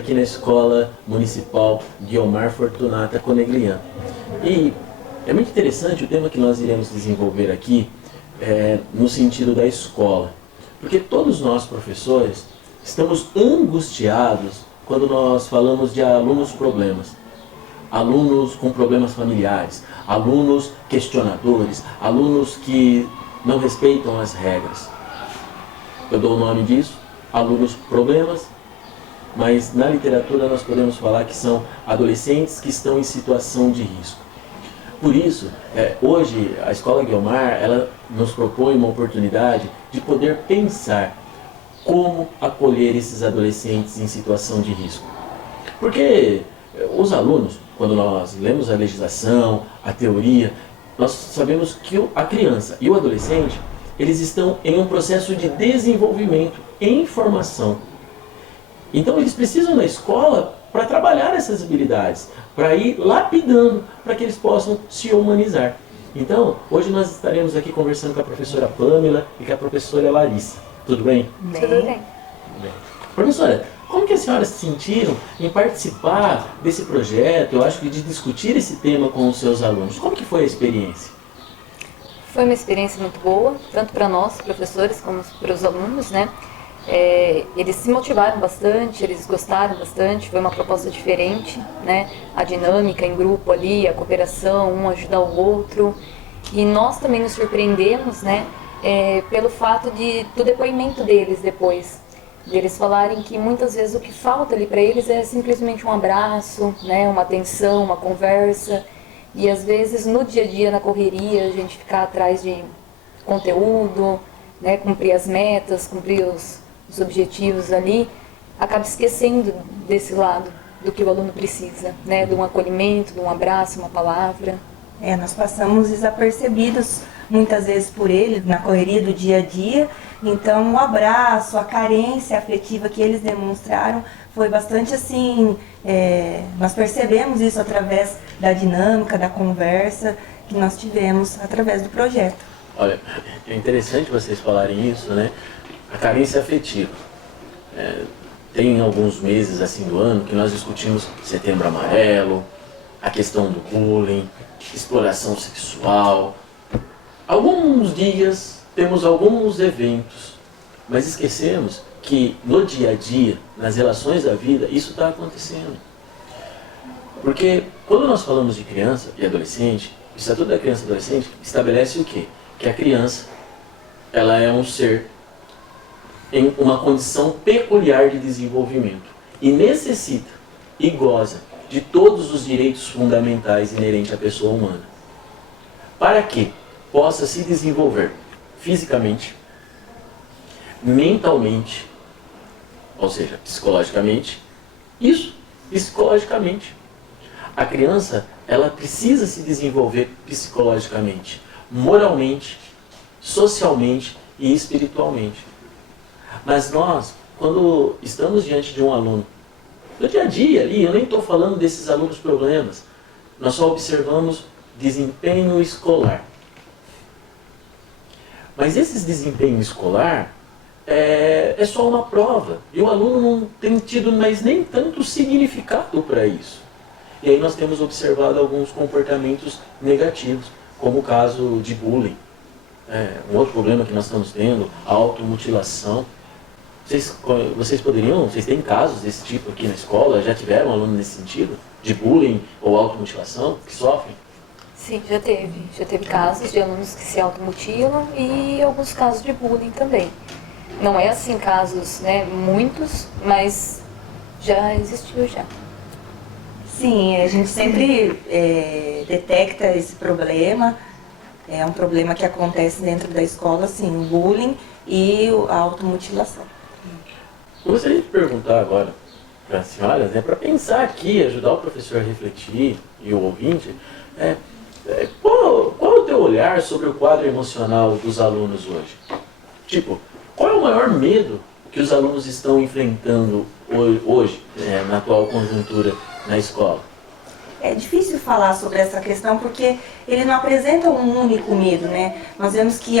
aqui na Escola Municipal Guiomar Fortunata Coneglian. E é muito interessante o tema que nós iremos desenvolver aqui, no sentido da escola. Porque todos nós, professores, estamos angustiados quando nós falamos de alunos problemas. Alunos com problemas familiares, alunos questionadores, alunos que não respeitam as regras. Eu dou o nome disso, alunos problemas, mas na literatura nós podemos falar que são adolescentes que estão em situação de risco. Por isso, hoje a Escola Guiomar, ela nos propõe uma oportunidade de poder pensar como acolher esses adolescentes em situação de risco. Porque os alunos, quando nós lemos a legislação, a teoria, nós sabemos que a criança e o adolescente, eles estão em um processo de desenvolvimento, em formação. Então eles precisam da escola para trabalhar essas habilidades, para ir lapidando, para que eles possam se humanizar. Então, hoje nós estaremos aqui conversando com a professora Pamela e com a professora Larissa. Tudo bem? Tudo bem. Bem. Professora, como que as senhoras se sentiram em participar desse projeto, eu acho que de discutir esse tema com os seus alunos? Como que foi a experiência? Foi uma experiência muito boa, tanto para nós, professores, como para os alunos, né? Eles se motivaram bastante, eles gostaram bastante, foi uma proposta diferente, né? A dinâmica em grupo ali, a cooperação, um ajudar o outro. E nós também nos surpreendemos, né? Pelo fato do depoimento deles depois. Deles falarem que muitas vezes o que falta ali para eles é simplesmente um abraço, né? Uma atenção, uma conversa. E às vezes no dia a dia, na correria, a gente ficar atrás de conteúdo, né? Cumprir as metas, cumprir os objetivos ali, acaba esquecendo desse lado do que o aluno precisa, né? De um acolhimento, de um abraço, uma palavra. Nós passamos desapercebidos muitas vezes por ele, na correria do dia a dia. Então o abraço, a carência afetiva que eles demonstraram foi bastante assim, nós percebemos isso através da dinâmica, da conversa que nós tivemos através do projeto. Olha, é interessante vocês falarem isso, né? A carência afetiva. Tem alguns meses assim do ano que nós discutimos Setembro Amarelo, a questão do bullying, exploração sexual. Alguns dias temos alguns eventos, mas esquecemos que no dia a dia, nas relações da vida, isso está acontecendo. Porque quando nós falamos de criança e adolescente, o Estatuto da Criança e Adolescente estabelece o quê? Que a criança, ela é um ser em uma condição peculiar de desenvolvimento e necessita e goza de todos os direitos fundamentais inerentes à pessoa humana, para que possa se desenvolver fisicamente, mentalmente, ou seja, psicologicamente, isso, psicologicamente. A criança, ela precisa se desenvolver psicologicamente, moralmente, socialmente e espiritualmente. Mas nós, quando estamos diante de um aluno, no dia a dia ali, eu nem estou falando desses alunos problemas, nós só observamos desempenho escolar. Mas esse desempenho escolar é só uma prova, e o aluno não tem tido mais nem tanto significado para isso. E aí nós temos observado alguns comportamentos negativos, como o caso de bullying. Um outro problema que nós estamos tendo, a automutilação. Vocês têm casos desse tipo aqui na escola? Já tiveram aluno nesse sentido? De bullying ou automutilação que sofrem? Sim, já teve casos de alunos que se automutilam e alguns casos de bullying também. Não é assim casos, né, muitos, mas já existiu já. Sim, a gente sempre detecta esse problema. É um problema que acontece dentro da escola, sim, o bullying e a automutilação. Eu gostaria de perguntar agora para as senhoras, para pensar aqui, ajudar o professor a refletir e o ouvinte, qual é o teu olhar sobre o quadro emocional dos alunos hoje? Tipo, qual é o maior medo que os alunos estão enfrentando hoje, na atual conjuntura na escola? É difícil falar sobre essa questão porque ele não apresenta um único medo, né? Nós vemos que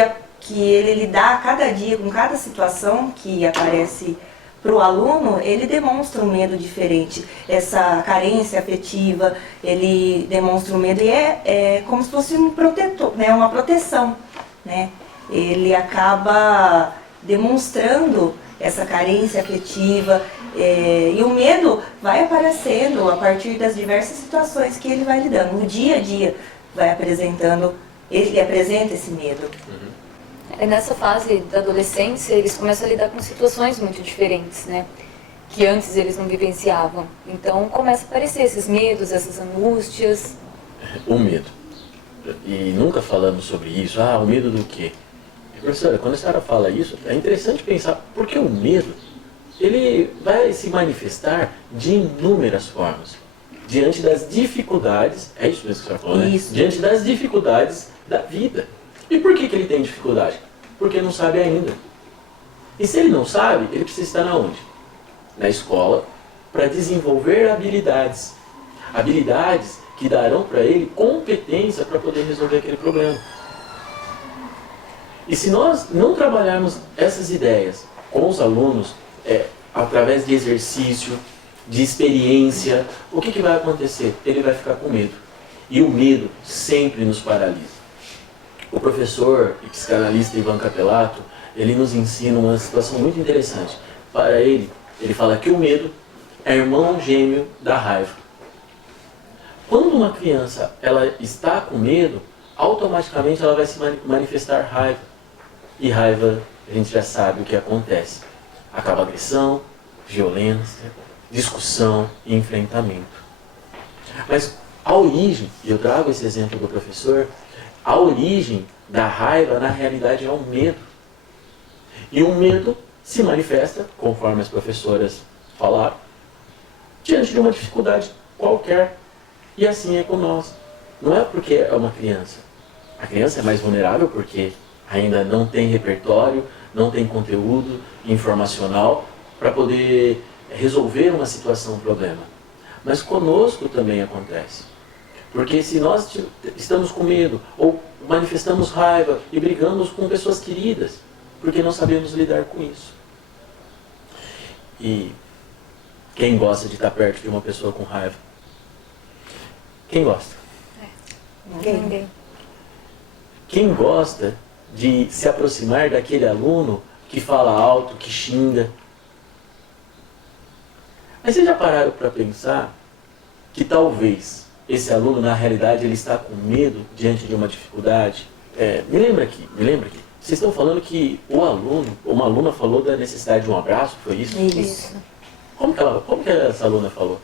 ele lidar cada dia com cada situação que aparece para o aluno, ele demonstra um medo diferente. Essa carência afetiva, ele demonstra um medo e é como se fosse um protetor, né? Uma proteção, né? Ele acaba demonstrando essa carência afetiva e o medo vai aparecendo a partir das diversas situações que ele vai lidando. No dia a dia vai apresentando, ele apresenta esse medo. Nessa fase da adolescência, eles começam a lidar com situações muito diferentes, né? Que antes eles não vivenciavam. Então começa a aparecer esses medos, essas angústias. O medo. E nunca falamos sobre isso. O medo do quê? Professora, quando a senhora fala isso, é interessante pensar, porque o medo, ele vai se manifestar de inúmeras formas. Diante das dificuldades, é isso mesmo que a senhora falou, né? Isso. Diante das dificuldades da vida. E por que ele tem dificuldade? Porque não sabe ainda. E se ele não sabe, ele precisa estar na onde? Na escola, para desenvolver habilidades. Habilidades que darão para ele competência para poder resolver aquele problema. E se nós não trabalharmos essas ideias com os alunos, através de exercício, de experiência, o que vai acontecer? Ele vai ficar com medo. E o medo sempre nos paralisa. O professor e psicanalista Ivan Capelato, ele nos ensina uma situação muito interessante. Para ele, ele fala que o medo é irmão gêmeo da raiva. Quando uma criança ela está com medo, automaticamente ela vai se manifestar raiva. E raiva, a gente já sabe o que acontece. Acaba agressão, violência, discussão e enfrentamento. Mas a origem, e eu trago esse exemplo do professor, a origem da raiva, na realidade, é um medo. E o medo se manifesta, conforme as professoras falaram, diante de uma dificuldade qualquer. E assim é com nós. Não é porque é uma criança. A criança é mais vulnerável porque ainda não tem repertório, não tem conteúdo informacional para poder resolver uma situação, um problema. Mas conosco também acontece. Porque se nós estamos com medo, ou manifestamos raiva e brigamos com pessoas queridas, porque não sabemos lidar com isso. E quem gosta de estar perto de uma pessoa com raiva? Quem gosta? Ninguém. Quem gosta de se aproximar daquele aluno que fala alto, que xinga? Mas vocês já pararam para pensar que talvez esse aluno, na realidade, ele está com medo diante de uma dificuldade? Me lembra aqui. Vocês estão falando que uma aluna falou da necessidade de um abraço, foi isso? Isso. Como que essa aluna falou?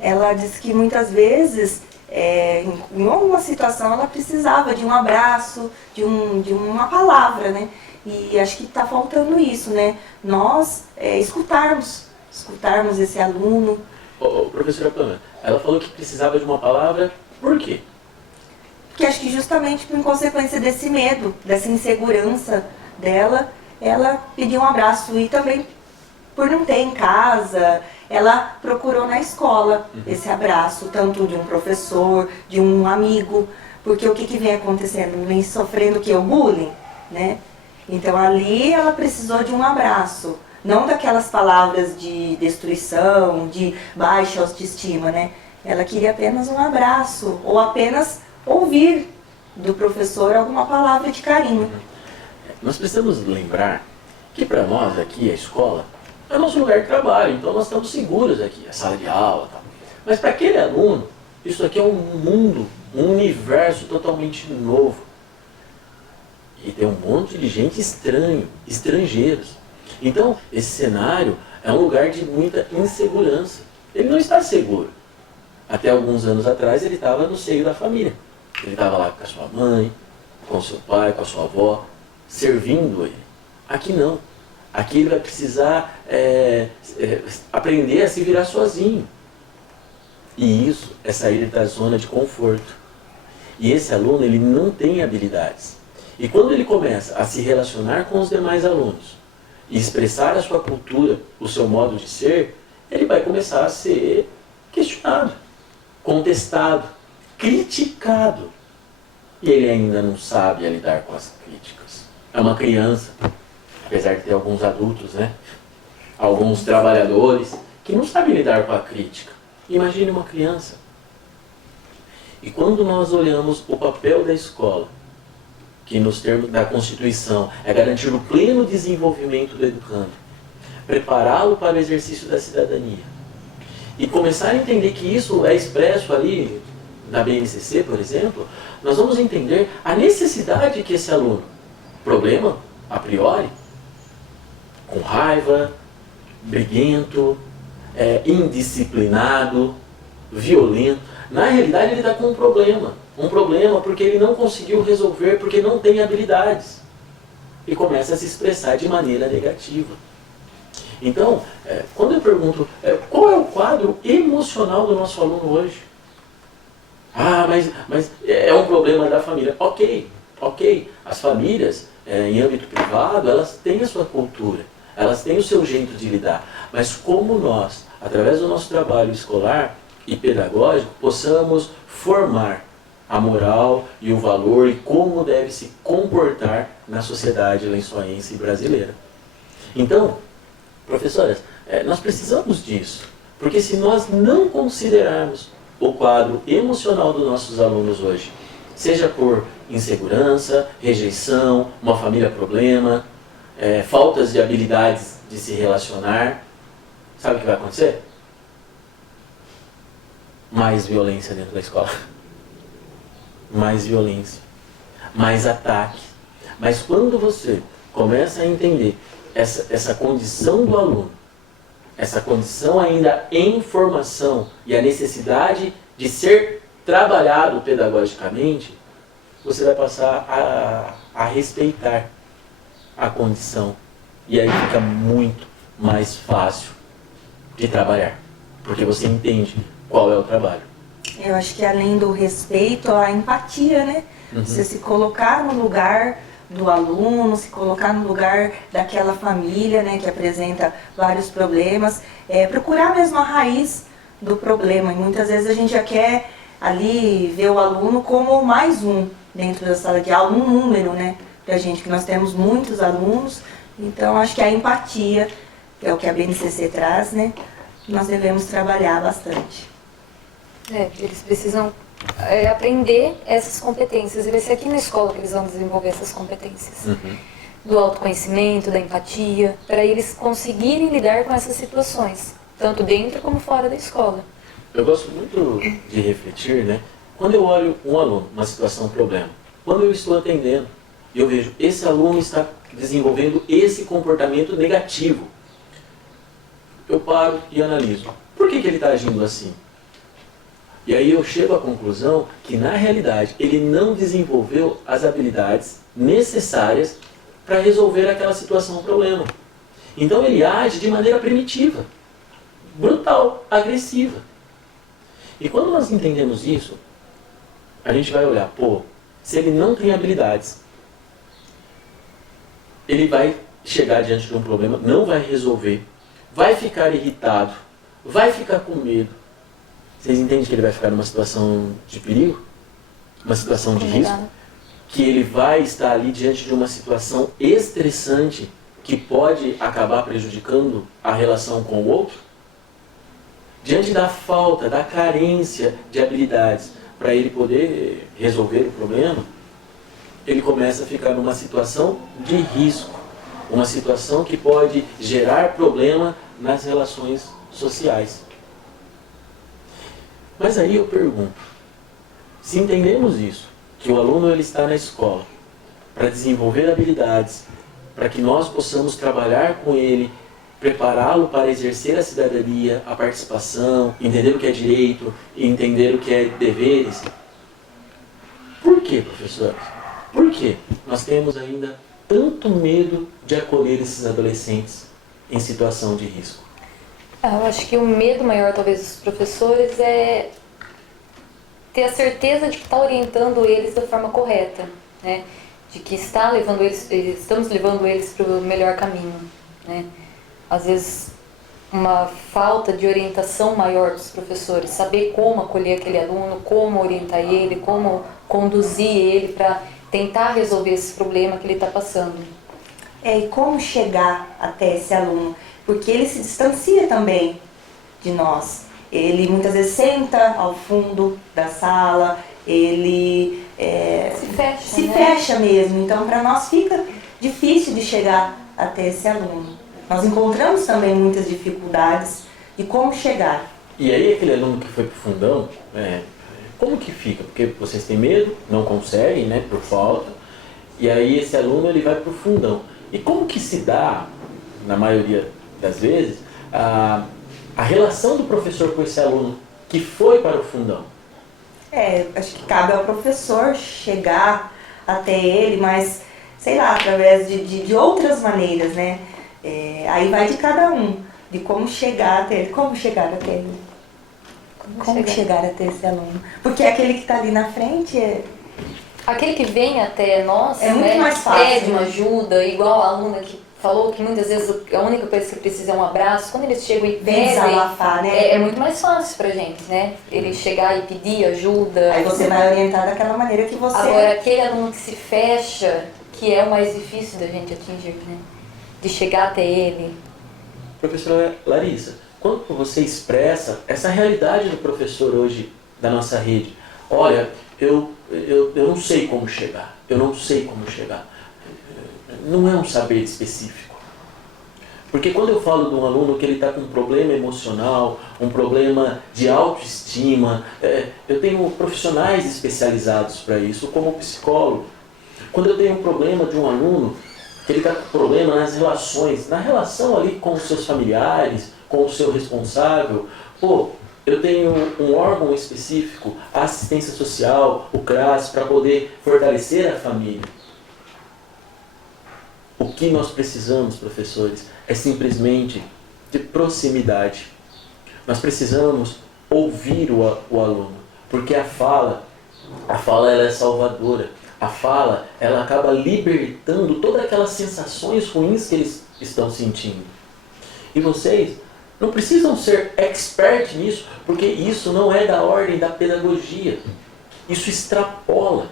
Ela disse que muitas vezes, em alguma situação, ela precisava de um abraço, de uma palavra, né? E acho que está faltando isso, né? Nós escutarmos esse aluno. Professora Pamela, ela falou que precisava de uma palavra, por quê? Porque acho que justamente por consequência desse medo, dessa insegurança dela, ela pediu um abraço e também por não ter em casa, ela procurou na escola esse abraço, tanto de um professor, de um amigo, porque o que vem acontecendo? Vem sofrendo o que? O bullying, né? Então ali ela precisou de um abraço, não daquelas palavras de destruição, de baixa autoestima, né? Ela queria apenas um abraço, ou apenas ouvir do professor alguma palavra de carinho. Nós precisamos lembrar que para nós aqui, a escola, é nosso lugar de trabalho, então nós estamos seguros aqui, a sala de aula e tal. Mas para aquele aluno, isso aqui é um mundo, um universo totalmente novo. E tem um monte de gente estrangeiros. Então, esse cenário é um lugar de muita insegurança. Ele não está seguro. Até alguns anos atrás, ele estava no seio da família. Ele estava lá com a sua mãe, com o seu pai, com a sua avó, servindo ele. Aqui não. Aqui ele vai precisar aprender a se virar sozinho. E isso é sair da zona de conforto. E esse aluno, ele não tem habilidades. E quando ele começa a se relacionar com os demais alunos e expressar a sua cultura, o seu modo de ser, ele vai começar a ser questionado, contestado, criticado. E ele ainda não sabe lidar com as críticas. É uma criança, apesar de ter alguns adultos, né? alguns trabalhadores que não sabem lidar com a crítica. Imagine uma criança. E quando nós olhamos o papel da escola, que nos termos da Constituição é garantir o pleno desenvolvimento do educando, prepará-lo para o exercício da cidadania, e começar a entender que isso é expresso ali na BNCC, por exemplo, nós vamos entender a necessidade que esse aluno, problema a priori, com raiva, briguento, indisciplinado, violento, na realidade ele está com um problema porque ele não conseguiu resolver, porque não tem habilidades, e começa a se expressar de maneira negativa. Então, quando eu pergunto, qual é o quadro emocional do nosso aluno hoje? Ah, mas é um problema da família. Ok. As famílias, em âmbito privado, elas têm a sua cultura, elas têm o seu jeito de lidar. Mas como nós, através do nosso trabalho escolar e pedagógico, possamos formar a moral e o valor e como deve se comportar na sociedade lençoense e brasileira. Então, professoras, nós precisamos disso, porque se nós não considerarmos o quadro emocional dos nossos alunos hoje, seja por insegurança, rejeição, uma família problema, faltas de habilidades de se relacionar, sabe o que vai acontecer? Mais violência dentro da escola. Mais violência. Mais ataque. Mas quando você começa a entender essa condição do aluno, essa condição ainda em formação e a necessidade de ser trabalhado pedagogicamente, você vai passar a respeitar a condição. E aí fica muito mais fácil de trabalhar, porque você entende qual é o trabalho. Eu acho que além do respeito, a empatia, né? Você se colocar no lugar do aluno, se colocar no lugar daquela família, né, que apresenta vários problemas, procurar mesmo a raiz do problema. E muitas vezes a gente já quer ali ver o aluno como mais um dentro da sala de aula, um número, né, pra gente, que nós temos muitos alunos. Então acho que a empatia, que é o que a BNCC traz, né, nós devemos trabalhar bastante. Eles precisam aprender essas competências, e vai ser aqui na escola que eles vão desenvolver essas competências. Do autoconhecimento, da empatia, para eles conseguirem lidar com essas situações, tanto dentro como fora da escola. Eu gosto muito de refletir, né? Quando eu olho um aluno, uma situação, um problema, quando eu estou atendendo, eu vejo esse aluno está desenvolvendo esse comportamento negativo, eu paro e analiso. Por que ele está agindo assim? E aí eu chego à conclusão que, na realidade, ele não desenvolveu as habilidades necessárias para resolver aquela situação ou problema. Então ele age de maneira primitiva, brutal, agressiva. E quando nós entendemos isso, a gente vai olhar, se ele não tem habilidades, ele vai chegar diante de um problema, não vai resolver, vai ficar irritado, vai ficar com medo. Vocês entendem que ele vai ficar numa situação de perigo? Uma situação de risco? Que ele vai estar ali diante de uma situação estressante que pode acabar prejudicando a relação com o outro? Diante da falta, da carência de habilidades para ele poder resolver o problema, ele começa a ficar numa situação de risco. Uma situação que pode gerar problema nas relações sociais. Mas aí eu pergunto, se entendemos isso, que o aluno ele está na escola para desenvolver habilidades, para que nós possamos trabalhar com ele, prepará-lo para exercer a cidadania, a participação, entender o que é direito, entender o que é deveres. Por que, professores? Por que nós temos ainda tanto medo de acolher esses adolescentes em situação de risco? Eu acho que o medo maior, talvez, dos professores é ter a certeza de que está orientando eles da forma correta, né? De que estamos levando eles para o melhor caminho, né? Às vezes, uma falta de orientação maior dos professores, saber como acolher aquele aluno, como orientar ele, como conduzir ele para tentar resolver esse problema que ele está passando. E como chegar até esse aluno? porque ele se distancia também de nós. Ele muitas vezes senta ao fundo da sala, ele se fecha mesmo. Então, para nós fica difícil de chegar até esse aluno. Nós encontramos também muitas dificuldades de como chegar. E aí aquele aluno que foi para o fundão, como que fica? Porque vocês têm medo, não conseguem, né, por falta, e aí esse aluno ele vai para o fundão. E como que se dá, na maioria das vezes, a relação do professor com esse aluno que foi para o fundão? Acho que cabe ao professor chegar até ele, mas, sei lá, através de outras maneiras, né? Aí vai de cada um, de como chegar até ele. Como chegar até ele? Como chegar até esse aluno? Porque aquele que está ali na frente aquele que vem até nós, é muito mais fácil, pede uma ajuda, igual a aluna que falou que muitas vezes a única coisa que precisa é um abraço. Quando eles chegam e pedem, desabafar, né? É muito mais fácil pra gente, né? Ele chegar e pedir ajuda. Aí você vai orientar daquela maneira que você... Agora, aquele aluno que se fecha, que é o mais difícil da gente atingir, né? De chegar até ele. Professora Larissa, quando você expressa essa realidade do professor hoje da nossa rede, olha, eu não sei como chegar, eu não sei como chegar. Não é um saber específico. Porque quando eu falo de um aluno que ele está com um problema emocional, um problema de autoestima, eu tenho profissionais especializados para isso, como psicólogo. Quando eu tenho um problema de um aluno, que ele está com problema nas relações, na relação ali com os seus familiares, com o seu responsável, eu tenho um órgão específico, a assistência social, o CRAS, para poder fortalecer a família. O que nós precisamos, professores, é simplesmente de proximidade. Nós precisamos ouvir o aluno, porque a fala ela é salvadora. A fala, ela acaba libertando todas aquelas sensações ruins que eles estão sentindo. E vocês não precisam ser expert nisso, porque isso não é da ordem da pedagogia. Isso extrapola.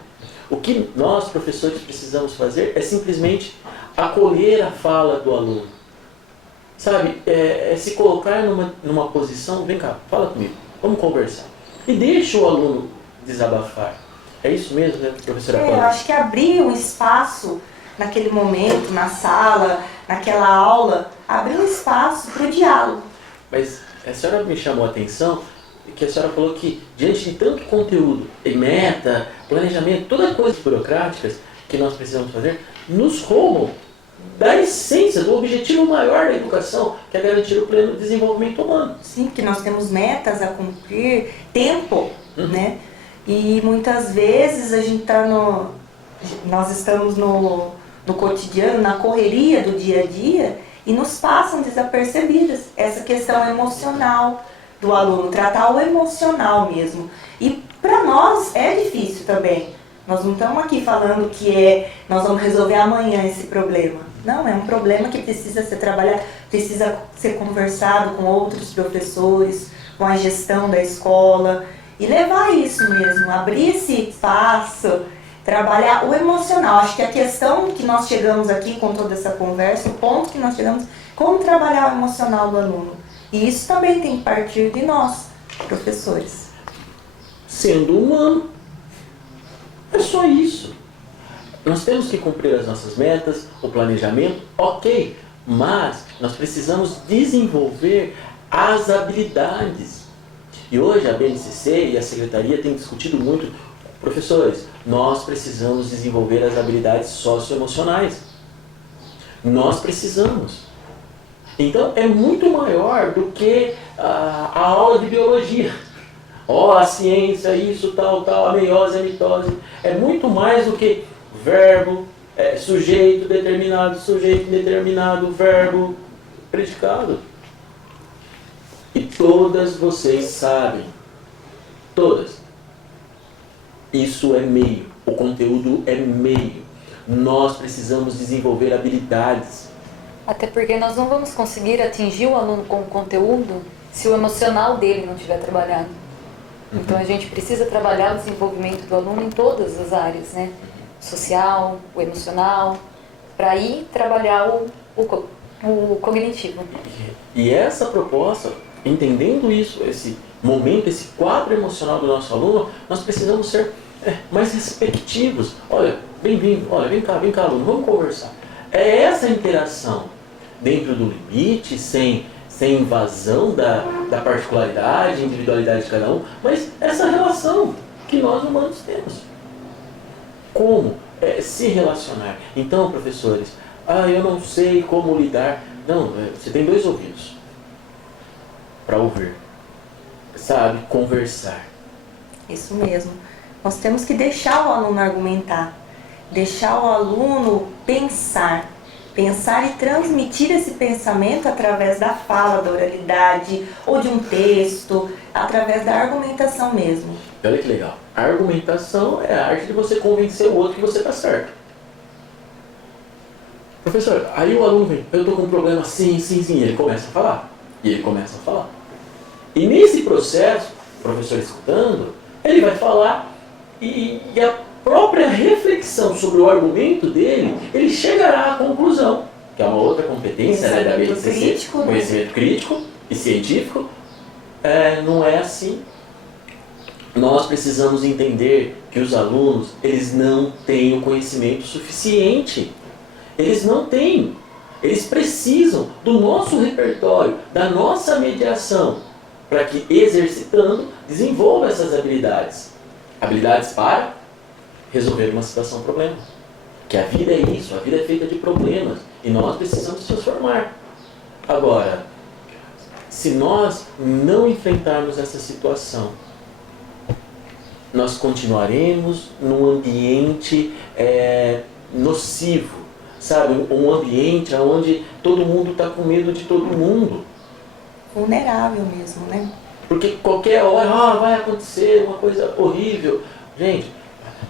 O que nós, professores, precisamos fazer é simplesmente acolher a fala do aluno. Sabe, se colocar numa posição, vem cá, fala comigo, vamos conversar. E deixa o aluno desabafar. É isso mesmo, né, professora Cláudia? Eu acho que abrir um espaço naquele momento, na sala, naquela aula, abrir um espaço para o diálogo. Mas a senhora me chamou a atenção que a senhora falou que, diante de tanto conteúdo, meta, planejamento, todas as coisas burocráticas que nós precisamos fazer, nos roubam da essência, do objetivo maior da educação, que é garantir o pleno desenvolvimento humano. Sim, que nós temos metas a cumprir, tempo, né? E muitas vezes a gente nós estamos no cotidiano, na correria do dia a dia, e nos passam desapercebidas essa questão emocional do aluno, tratar o emocional mesmo. E para nós é difícil também. Nós não estamos aqui falando que nós vamos resolver amanhã esse problema. Não, é um problema que precisa ser trabalhado, precisa ser conversado com outros professores, com a gestão da escola, e levar isso mesmo, abrir esse espaço, trabalhar o emocional. Acho que a questão que nós chegamos aqui com toda essa conversa, o ponto que nós chegamos, como trabalhar o emocional do aluno. E isso também tem que partir de nós, professores. Sendo humano, é só isso. Nós temos que cumprir as nossas metas, o planejamento, ok, mas nós precisamos desenvolver as habilidades. E hoje a BNCC e a Secretaria têm discutido muito, professores, nós precisamos desenvolver as habilidades socioemocionais. Nós precisamos. Então é muito maior do que a aula de biologia. A ciência, isso, tal, a meiose, a mitose. É muito mais do que verbo, sujeito determinado, verbo, predicado. E todas vocês sabem, todas, isso é meio, o conteúdo é meio. Nós precisamos desenvolver habilidades. Até porque nós não vamos conseguir atingir o aluno com o conteúdo se o emocional dele não estiver trabalhado. Então a gente precisa trabalhar o desenvolvimento do aluno em todas as áreas, né? Social, o emocional, para ir trabalhar o O cognitivo. E essa proposta, entendendo isso, esse momento, esse quadro emocional do nosso aluno, nós precisamos ser mais respectivos. Olha, bem-vindo, olha, vem cá, aluno, vamos conversar. É essa interação dentro do limite, sem invasão da particularidade, individualidade de cada um, mas essa relação que nós humanos temos. Como se relacionar? Então, professores, eu não sei como lidar. Não, você tem 2 ouvidos para ouvir, sabe? Conversar. Isso mesmo. Nós temos que deixar o aluno argumentar, deixar o aluno pensar e transmitir esse pensamento através da fala, da oralidade, ou de um texto, através da argumentação mesmo. Olha que legal. A argumentação é a arte de você convencer o outro que você está certo. Professor, aí o aluno vem, eu estou com um problema sim, ele começa a falar. E nesse processo, o professor escutando, ele vai falar e a própria reflexão sobre o argumento dele, ele chegará à conclusão, que é uma outra competência da BNCC, conhecimento crítico e científico. Não é assim. Nós precisamos entender que os alunos, eles não têm o conhecimento suficiente. Eles não têm. Eles precisam do nosso repertório, da nossa mediação, para que, exercitando, desenvolva essas habilidades. Habilidades para resolver uma situação problema. Que a vida é isso, a vida é feita de problemas. E nós precisamos transformar. Agora, se nós não enfrentarmos essa situação, nós continuaremos num ambiente nocivo, sabe? Um ambiente onde todo mundo está com medo de todo mundo. Vulnerável mesmo, né? Porque qualquer hora vai acontecer uma coisa horrível. Gente,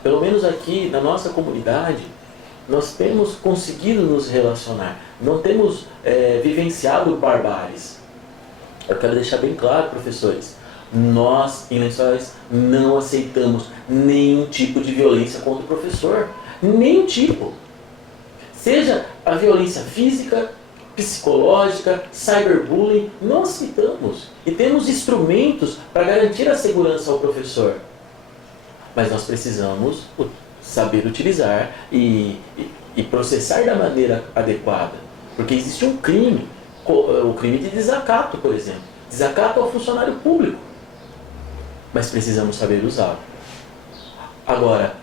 pelo menos aqui na nossa comunidade, nós temos conseguido nos relacionar. Não temos vivenciado barbáries. Eu quero deixar bem claro, professores, nós, em Lençóis, não aceitamos nenhum tipo de violência contra o professor. Nenhum tipo. Seja a violência física, psicológica, cyberbullying, não aceitamos. E temos instrumentos para garantir a segurança ao professor. Mas nós precisamos saber utilizar e processar da maneira adequada. Porque existe um crime, o crime de desacato, por exemplo. Desacato ao funcionário público. Mas precisamos saber usá-lo. Agora,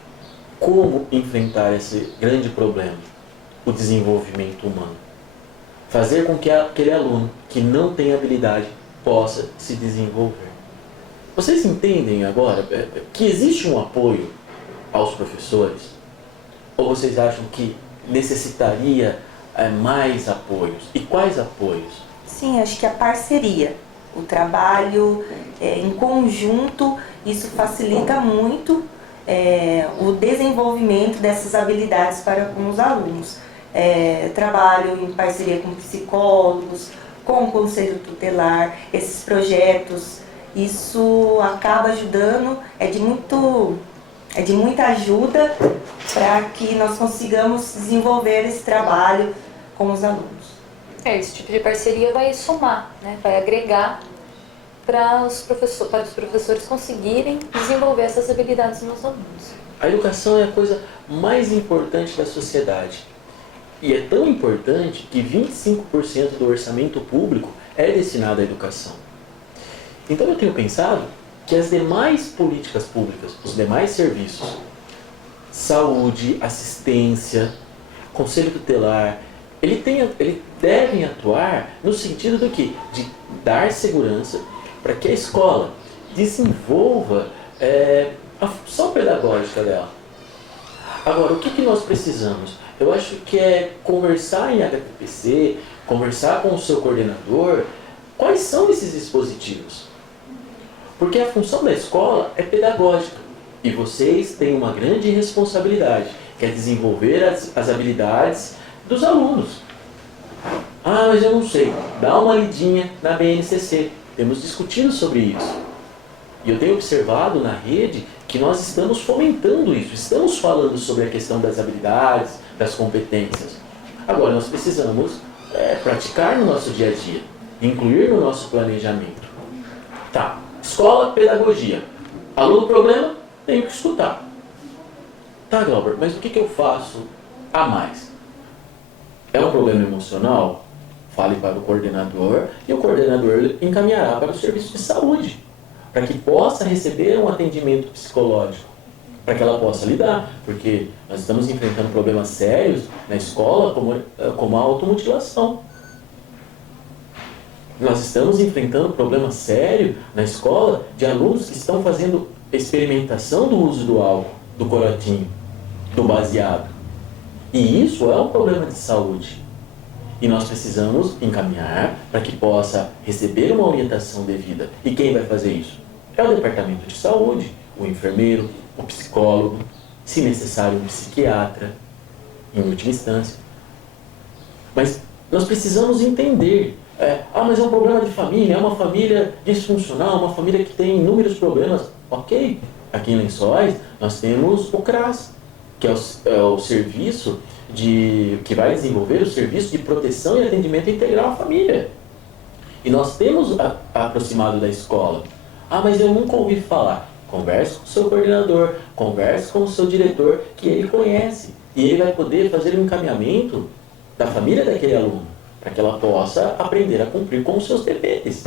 como enfrentar esse grande problema? O desenvolvimento humano. Fazer com que aquele aluno que não tem habilidade possa se desenvolver. Vocês entendem agora que existe um apoio aos professores? Ou vocês acham que necessitaria mais apoios? E quais apoios? Sim, acho que a parceria, o trabalho em conjunto, isso facilita muito o desenvolvimento dessas habilidades para com os alunos. Trabalho em parceria com psicólogos, com o conselho tutelar, esses projetos, isso acaba ajudando, é de muita ajuda para que nós consigamos desenvolver esse trabalho com os alunos. Esse tipo de parceria vai somar, né? Vai agregar para os professores conseguirem desenvolver essas habilidades nos alunos. A educação é a coisa mais importante da sociedade. E é tão importante que 25% do orçamento público é destinado à educação. Então eu tenho pensado que as demais políticas públicas, os demais serviços, saúde, assistência, conselho tutelar, eles devem atuar no sentido do quê? De dar segurança para que a escola desenvolva a função pedagógica dela. Agora, o que nós precisamos? Eu acho que é conversar em HPPC, conversar com o seu coordenador, quais são esses dispositivos? Porque a função da escola é pedagógica e vocês têm uma grande responsabilidade, que é desenvolver as habilidades dos alunos. Mas eu não sei. Dá uma lidinha na BNCC. Temos discutido sobre isso. E eu tenho observado na rede que nós estamos fomentando isso. Estamos falando sobre a questão das habilidades, das competências. Agora nós precisamos praticar no nosso dia a dia, incluir no nosso planejamento. Tá, escola, pedagogia. Aluno problema, tenho que escutar. Tá, Glauber, mas o que eu faço a mais? É um problema emocional? Fale para o coordenador e o coordenador encaminhará para o serviço de saúde, para que possa receber um atendimento psicológico, para que ela possa lidar, porque nós estamos enfrentando problemas sérios na escola, como a automutilação. Nós estamos enfrentando problema sério na escola de alunos que estão fazendo experimentação do uso do álcool, do corotinho, do baseado. E isso é um problema de saúde. E nós precisamos encaminhar para que possa receber uma orientação devida. E quem vai fazer isso? É o departamento de saúde, o enfermeiro, o psicólogo, se necessário um psiquiatra, em última instância. Mas nós precisamos entender, mas é um problema de família, é uma família disfuncional, uma família que tem inúmeros problemas. Ok, aqui em Lençóis nós temos o CRAS, que é o serviço que vai desenvolver o serviço de proteção e atendimento integral à família. E nós temos aproximado da escola. Mas eu nunca ouvi falar. Converse com o seu coordenador, converse com o seu diretor, que ele conhece. E ele vai poder fazer um encaminhamento da família daquele aluno, para que ela possa aprender a cumprir com os seus deveres.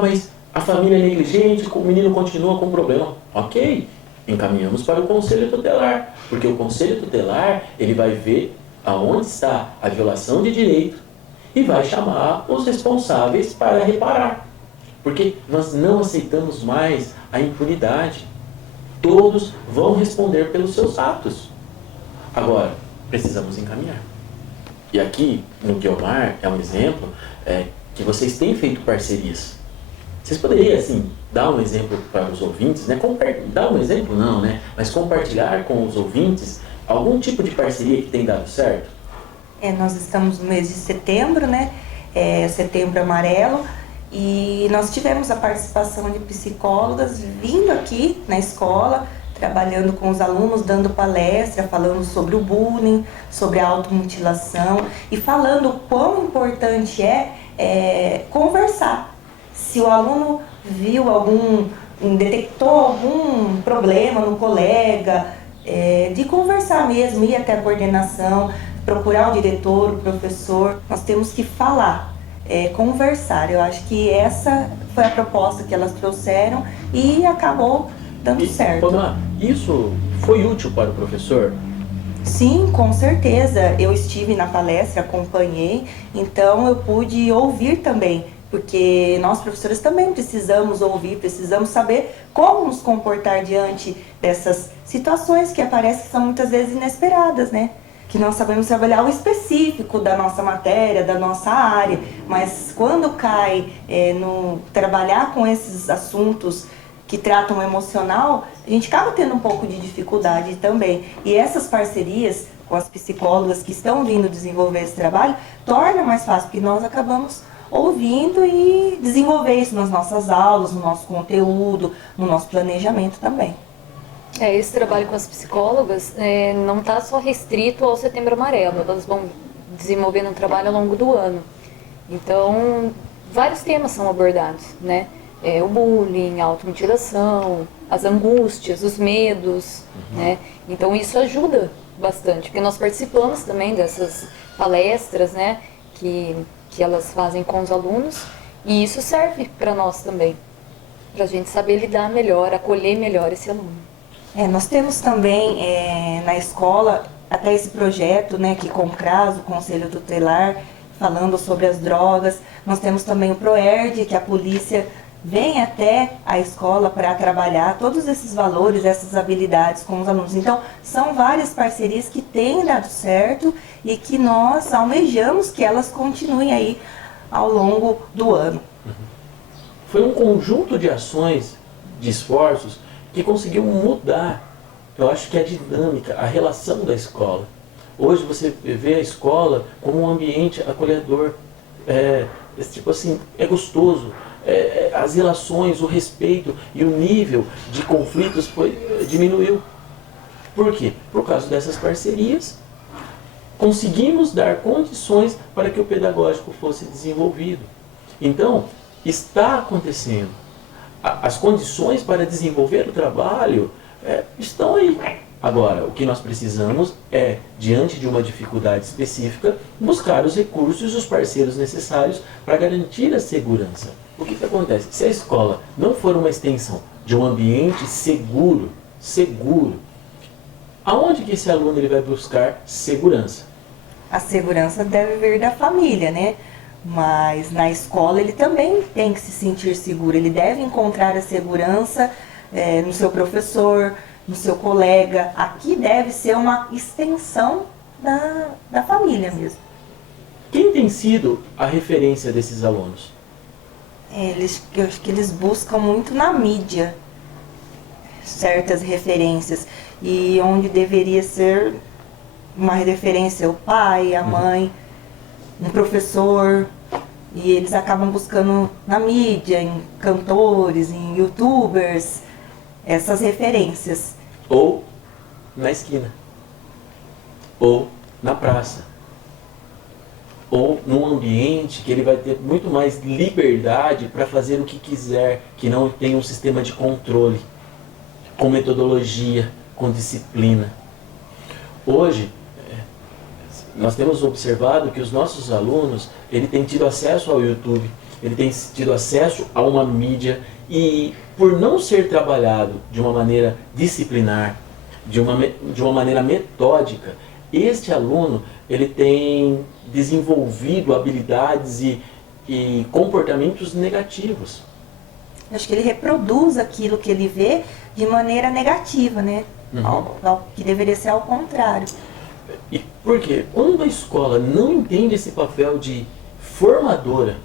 Mas a família é negligente, o menino continua com problema. Ok, encaminhamos para o conselho tutelar, porque o conselho tutelar ele vai ver aonde está a violação de direito e vai chamar os responsáveis para reparar. Porque nós não aceitamos mais a impunidade. Todos vão responder pelos seus atos. Agora, precisamos encaminhar. E aqui, no Guiomar, é um exemplo que vocês têm feito parcerias. Vocês poderiam, assim, dar um exemplo para os ouvintes, né? Dar um exemplo não, né? Mas compartilhar com os ouvintes algum tipo de parceria que tem dado certo? Nós estamos no mês de setembro, né? Setembro Amarelo. E nós tivemos a participação de psicólogas vindo aqui na escola, trabalhando com os alunos, dando palestra, falando sobre o bullying, sobre a automutilação e falando o quão importante é conversar. Se o aluno detectou algum problema no colega, de conversar mesmo, ir até a coordenação, procurar o diretor, o professor, nós temos que falar. Conversar. Eu acho que essa foi a proposta que elas trouxeram e acabou dando certo. Pamela, isso foi útil para o professor? Sim, com certeza. Eu estive na palestra, acompanhei, então eu pude ouvir também, porque nós professores também precisamos ouvir, precisamos saber como nos comportar diante dessas situações que aparecem que são muitas vezes inesperadas, né? Que nós sabemos trabalhar o específico da nossa matéria, da nossa área, mas quando cai no trabalhar com esses assuntos que tratam o emocional, a gente acaba tendo um pouco de dificuldade também. E essas parcerias com as psicólogas que estão vindo desenvolver esse trabalho, torna mais fácil, porque nós acabamos ouvindo e desenvolver isso nas nossas aulas, no nosso conteúdo, no nosso planejamento também. Esse trabalho com as psicólogas não está só restrito ao Setembro Amarelo, elas vão desenvolvendo um trabalho ao longo do ano. Então, vários temas são abordados, né? O bullying, a automutilação, as angústias, os medos, né? Então, isso ajuda bastante, porque nós participamos também dessas palestras, né? Que elas fazem com os alunos, e isso serve para nós também, para a gente saber lidar melhor, acolher melhor esse aluno. Nós temos também na escola até esse projeto, né, que com o CRAS, o Conselho Tutelar, falando sobre as drogas. Nós temos também o PROERD, que a polícia vem até a escola para trabalhar todos esses valores, essas habilidades com os alunos. Então, são várias parcerias que têm dado certo e que nós almejamos que elas continuem aí ao longo do ano. Foi um conjunto de ações, de esforços, que conseguiu mudar, eu acho que a dinâmica, a relação da escola. Hoje você vê a escola como um ambiente acolhedor, tipo assim, é gostoso, as relações, o respeito e o nível de conflitos diminuiu. Por quê? Por causa dessas parcerias conseguimos dar condições para que o pedagógico fosse desenvolvido. Então, está acontecendo. As condições para desenvolver o trabalho estão aí. Agora, o que nós precisamos é, diante de uma dificuldade específica, buscar os recursos e os parceiros necessários para garantir a segurança. O que acontece? Se a escola não for uma extensão de um ambiente seguro, aonde que esse aluno ele vai buscar segurança? A segurança deve vir da família, né? Mas na escola ele também tem que se sentir seguro. Ele deve encontrar a segurança no seu professor, no seu colega. Aqui deve ser uma extensão da família mesmo. Quem tem sido a referência desses alunos? Eu acho que eles buscam muito na mídia certas referências. E onde deveria ser uma referência o pai, a mãe, um professor. E eles acabam buscando na mídia, em cantores, em youtubers, essas referências. Ou na esquina, ou na praça, ou num ambiente que ele vai ter muito mais liberdade para fazer o que quiser, que não tem um sistema de controle, com metodologia, com disciplina. Hoje, nós temos observado que os nossos alunos, ele tem tido acesso ao YouTube, ele tem tido acesso a uma mídia e por não ser trabalhado de uma maneira disciplinar, de uma maneira metódica, este aluno ele tem desenvolvido habilidades e comportamentos negativos. Acho que ele reproduz aquilo que ele vê de maneira negativa, né? Que deveria ser ao contrário. E por quê? Quando a escola não entende esse papel de formadora,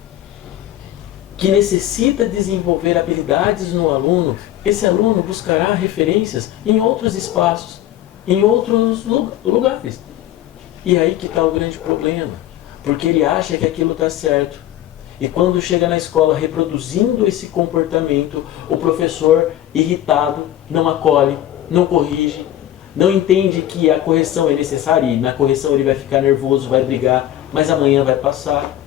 que necessita desenvolver habilidades no aluno, esse aluno buscará referências em outros espaços, em outros lugares. E aí que está o grande problema, porque ele acha que aquilo está certo. E quando chega na escola reproduzindo esse comportamento, o professor irritado não acolhe, não corrige, não entende que a correção é necessária e na correção ele vai ficar nervoso, vai brigar, mas amanhã vai passar.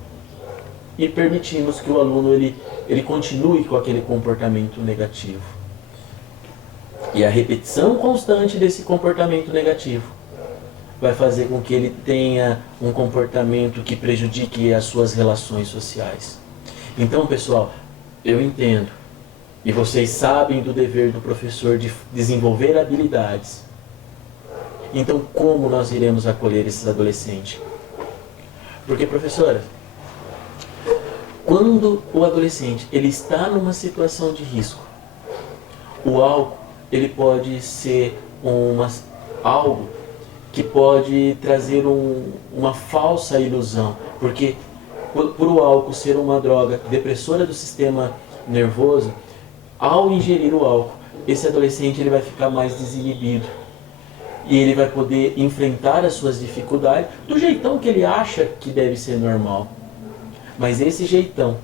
E permitimos que o aluno ele continue com aquele comportamento negativo. E a repetição constante desse comportamento negativo vai fazer com que ele tenha um comportamento que prejudique as suas relações sociais. Então, pessoal, eu entendo, e vocês sabem do dever do professor de desenvolver habilidades. Então, como nós iremos acolher esses adolescentes? Porque, professora, quando o adolescente ele está numa situação de risco, o álcool ele pode ser algo que pode trazer uma falsa ilusão, porque por o álcool ser uma droga depressora do sistema nervoso, ao ingerir o álcool, esse adolescente ele vai ficar mais desinibido e ele vai poder enfrentar as suas dificuldades do jeitão que ele acha que deve ser normal. Mas esse jeitão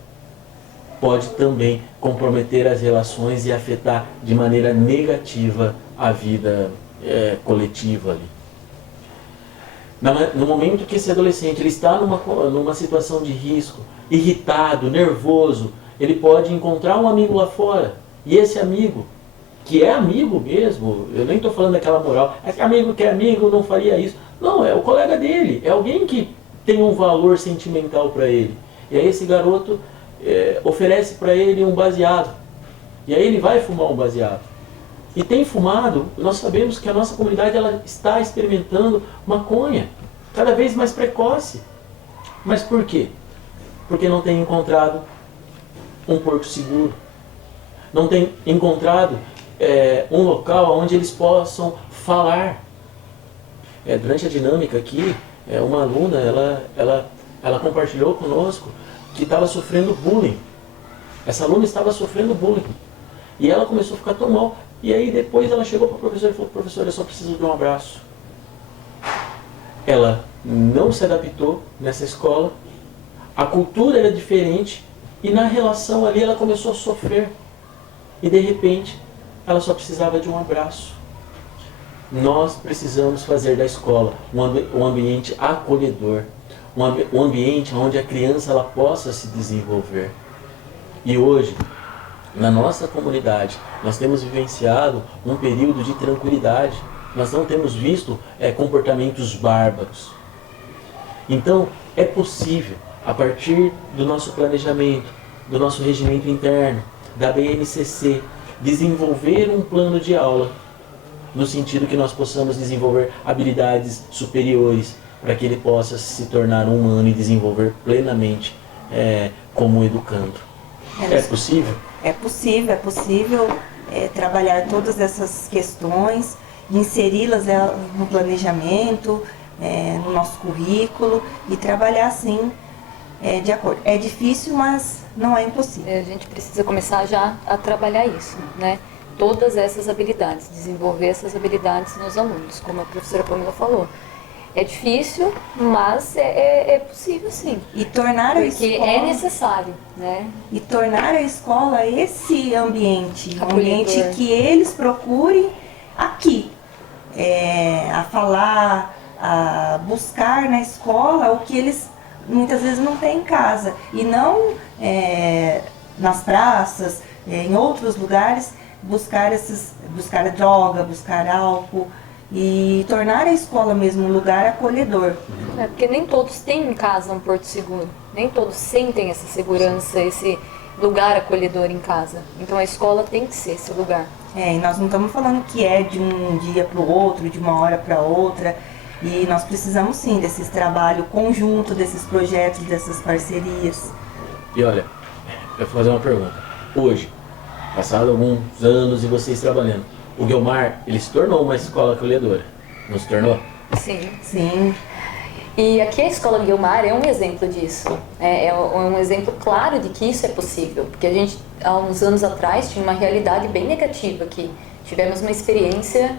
pode também comprometer as relações e afetar de maneira negativa a vida coletiva ali. No momento que esse adolescente ele está numa situação de risco, irritado, nervoso, ele pode encontrar um amigo lá fora. E esse amigo, que é amigo mesmo, eu nem estou falando daquela moral, esse amigo que é amigo não faria isso. Não, é o colega dele, é alguém que tem um valor sentimental para ele. E aí esse garoto oferece para ele um baseado. E aí ele vai fumar um baseado. E tem fumado, nós sabemos que a nossa comunidade ela está experimentando maconha, cada vez mais precoce. Mas por quê? Porque não tem encontrado um porto seguro. Não tem encontrado um local onde eles possam falar. Durante a dinâmica aqui, uma aluna, ela compartilhou conosco que estava sofrendo bullying. Essa aluna estava sofrendo bullying. E ela começou a ficar tão mal. E aí depois ela chegou para a professora e falou: professora, eu só preciso de um abraço. Ela não se adaptou nessa escola, a cultura era diferente e na relação ali ela começou a sofrer. E de repente ela só precisava de um abraço. nós precisamos fazer da escola um ambiente acolhedor, um ambiente onde a criança ela possa se desenvolver. E hoje, na nossa comunidade, nós temos vivenciado um período de tranquilidade. Nós não temos visto comportamentos bárbaros. Então, é possível, a partir do nosso planejamento, do nosso regimento interno, da BNCC, desenvolver um plano de aula, no sentido que nós possamos desenvolver habilidades superiores, para que ele possa se tornar um humano e desenvolver plenamente como educando. É possível? É possível trabalhar todas essas questões, inseri-las no planejamento, no nosso currículo e trabalhar assim de acordo. É difícil, mas não é impossível. A gente precisa começar já a trabalhar isso, né? Todas essas habilidades, desenvolver essas habilidades nos alunos, como a professora Pamela falou. É difícil, mas é possível sim. E tornar a escola... Porque é necessário, né? E tornar a escola esse ambiente, um ambiente Acolhedor. que eles procurem aqui. A falar, a buscar na escola o que eles muitas vezes não têm em casa. E não nas praças, em outros lugares, buscar droga, buscar álcool. E tornar a escola mesmo um lugar acolhedor. Porque nem todos têm em casa um porto seguro. Nem todos sentem essa segurança, esse lugar acolhedor em casa. Então a escola tem que ser esse lugar. E nós não estamos falando que é de um dia para o outro, de uma hora para outra. E nós precisamos sim desses trabalho conjunto, desses projetos, dessas parcerias. E olha, eu vou fazer uma pergunta. Hoje, passado alguns anos e vocês trabalhando, o Guiomar, ele se tornou uma escola acolhedora, não se tornou? Sim. Sim. E aqui a Escola Guiomar é um exemplo disso. É um exemplo claro de que isso é possível. Porque a gente, há uns anos atrás, tinha uma realidade bem negativa aqui. Tivemos uma experiência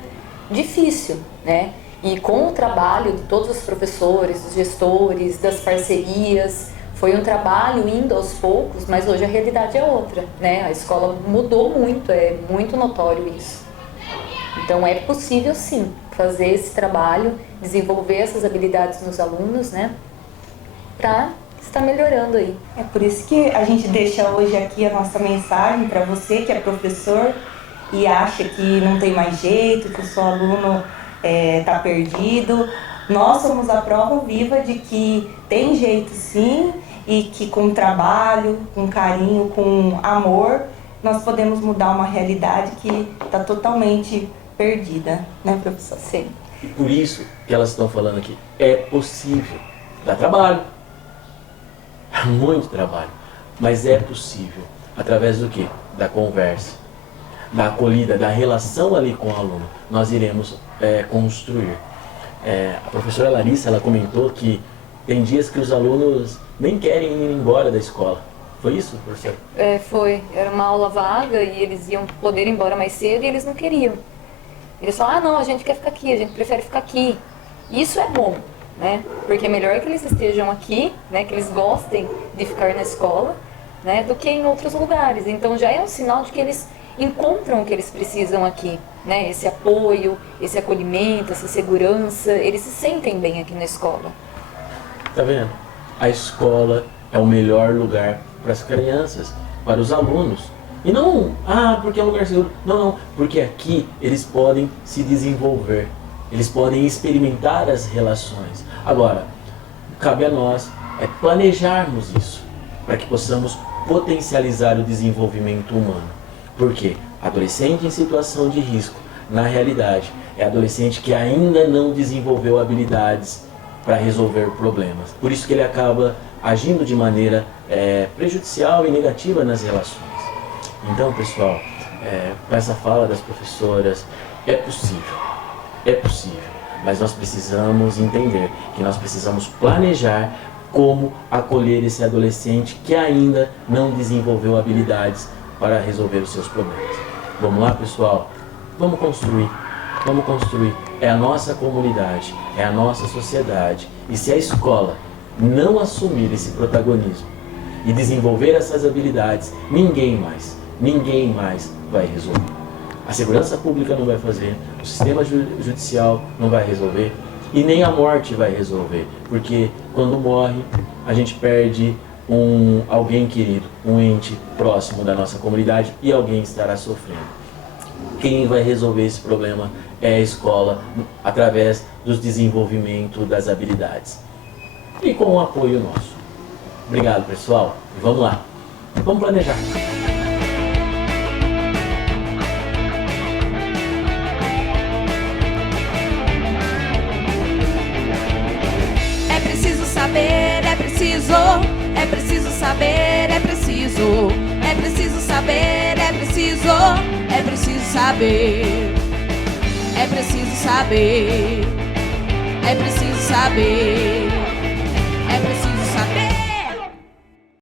difícil, né? E com o trabalho de todos os professores, dos gestores, das parcerias, foi um trabalho indo aos poucos, mas hoje a realidade é outra, né? A escola mudou muito, é muito notório isso. Então é possível sim fazer esse trabalho, desenvolver essas habilidades nos alunos, né? Para estar melhorando aí. É por isso que a gente deixa hoje aqui a nossa mensagem para você que é professor e acha que não tem mais jeito, que o seu aluno está perdido. Nós somos a prova viva de que tem jeito sim e que com trabalho, com carinho, com amor, nós podemos mudar uma realidade que está totalmente perdida, né, professor? Sim. E por isso que elas estão falando aqui, é possível. Dá trabalho, muito trabalho, mas é possível. Através do quê? Da conversa, da acolhida, da relação ali com o aluno, nós iremos construir. A professora Larissa, ela comentou que tem dias que os alunos nem querem ir embora da escola. Foi isso, professor? Foi. Era uma aula vaga e eles iam poder ir embora mais cedo e eles não queriam. Eles falaram, não, a gente quer ficar aqui, a gente prefere ficar aqui. Isso é bom, né? Porque é melhor que eles estejam aqui, né? Que eles gostem de ficar na escola, né? Do que em outros lugares. Então já é um sinal de que eles encontram o que eles precisam aqui, né? Esse apoio, esse acolhimento, essa segurança. Eles se sentem bem aqui na escola. Tá vendo? A escola é o melhor lugar para as crianças, para os alunos. E não, porque é um lugar seguro. Não, porque aqui eles podem se desenvolver. Eles podem experimentar as relações. Agora, cabe a nós planejarmos isso, para que possamos potencializar o desenvolvimento humano. Porque adolescente em situação de risco, na realidade, é adolescente que ainda não desenvolveu habilidades para resolver problemas. Por isso que ele acaba agindo de maneira prejudicial e negativa nas relações. Então, pessoal, com essa fala das professoras, é possível, mas nós precisamos entender que nós precisamos planejar como acolher esse adolescente que ainda não desenvolveu habilidades para resolver os seus problemas. Vamos lá, pessoal? Vamos construir. É a nossa comunidade, é a nossa sociedade. E se a escola não assumir esse protagonismo e desenvolver essas habilidades, ninguém mais vai resolver. A segurança pública não vai fazer, o sistema judicial não vai resolver e nem a morte vai resolver, porque quando morre a gente perde alguém querido, um ente próximo da nossa comunidade e alguém estará sofrendo. Quem vai resolver esse problema é a escola, através do desenvolvimento das habilidades e com o apoio nosso. Obrigado, pessoal, e vamos lá, vamos planejar. É preciso saber, é preciso saber, é preciso saber, é preciso saber, é preciso saber, é preciso saber.